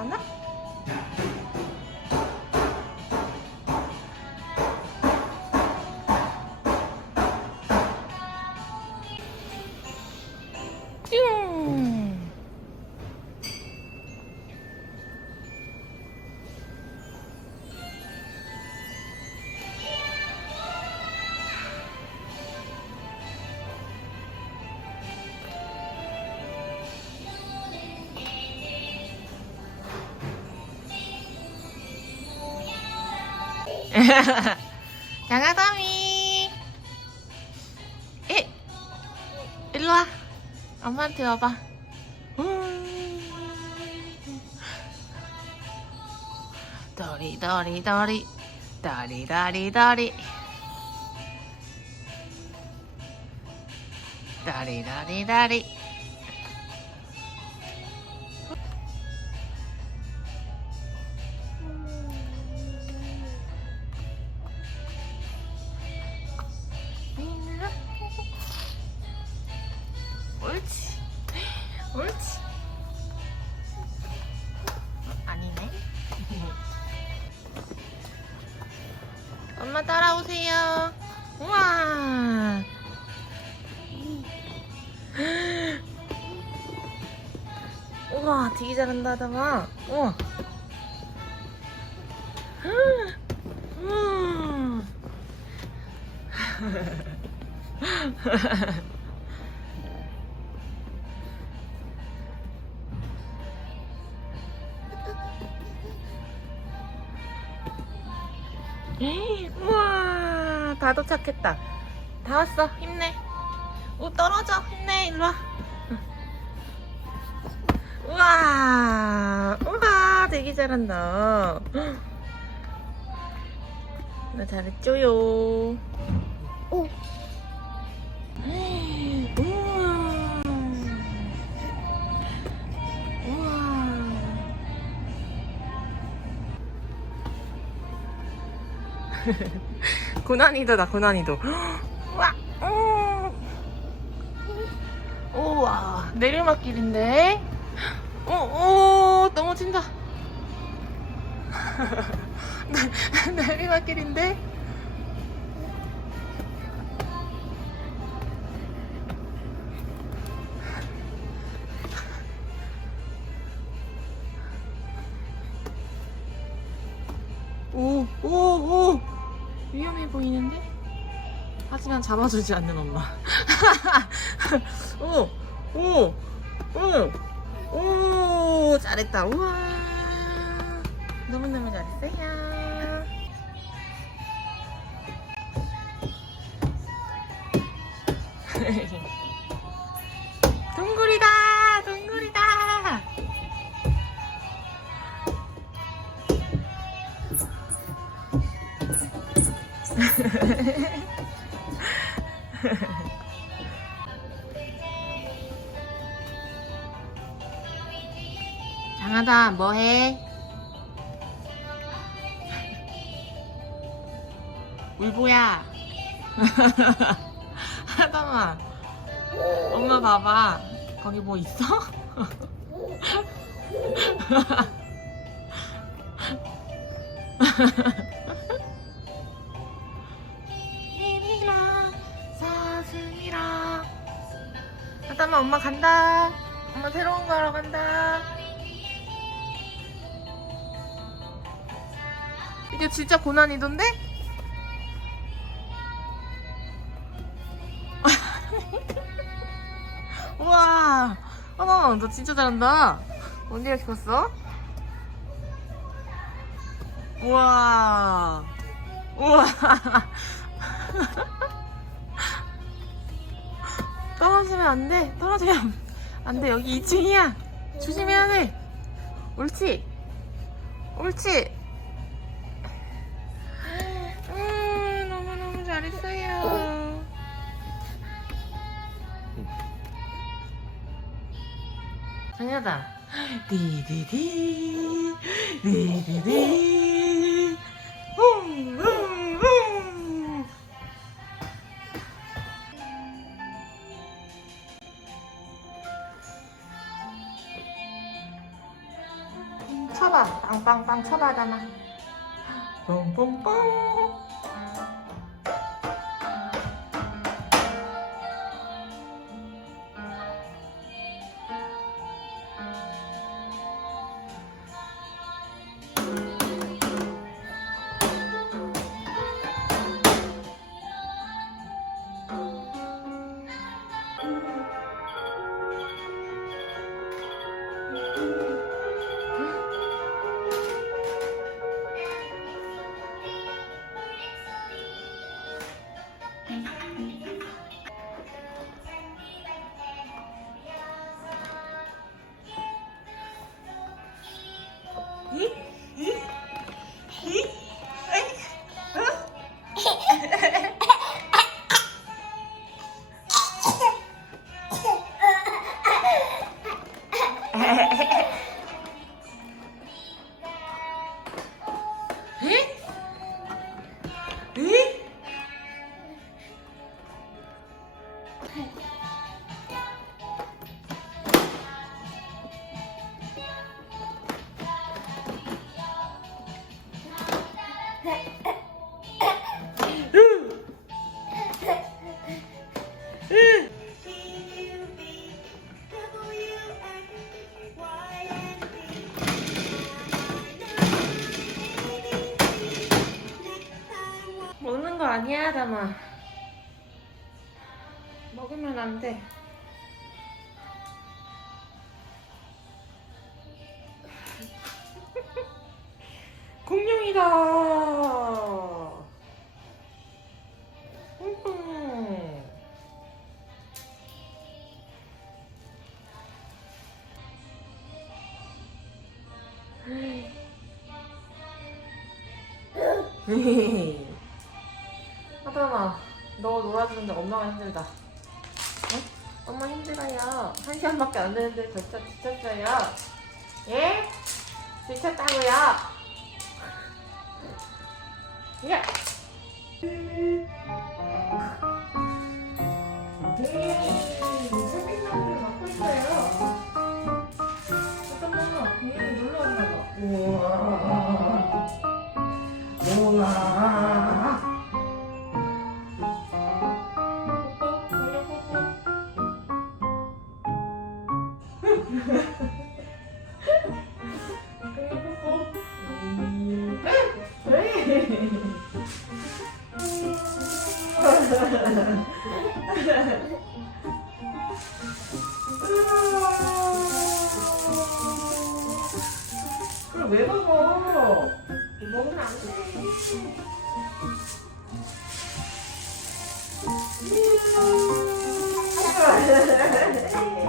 안 와? 장아담이 에 일로 와. 엄마한테 와봐. 음. 도리 도리 도리. 도리 도리 도리. 다리 다리 다리. 엄마 따라오세요. 우와. 되게 잘한다 다마 우와. 음. 에이, 우와 다 도착했다. 다 왔어. 힘내. 오 떨어져. 힘내. 일로 와. 우와. 우와. 되게 잘한다. 나 잘했죠요. 오. 고난이도다 고난이도 우와 음. 우와 내리막길인데 오, 오 넘어진다 내리막길인데 오, 오, 오! 위험해 보이는데? 하지만 잡아주지 않는 엄마. 오, 오, 오, 오, 잘했다. 우와. 너무너무 잘했어요. 동굴이다! 장하다 뭐해? 울보야 하담아 엄마 봐봐 거기 뭐 있어? 하담아 엄마 간다. 엄마 새로운 거 하러 간다. 이게 진짜 고난이던데? 우와. 하담아 너 진짜 잘한다. 언니가 시켰어? 우와. 우와 떨어지면 안 돼. 떨어지면 안 돼. 여기 2층이야. 조심해야 돼. 옳지. 옳지. 음, 너무너무 잘했어요. 장야다. 디디디. 디디디. 쳐봐. 빵빵빵 쳐봐, 하다마. 뻥뻥 아니야, 담아. 먹으면 안 돼. 공룡이다. 음. 하담아, 너 놀아주는데 엄마가 힘들다. 어? 엄마 힘들어요. 한 시간밖에 안 되는데 벌써 지쳤어요. 예? 지쳤다고요? 예! 그럼 왜 먹어? 먹으면 안 돼. 음.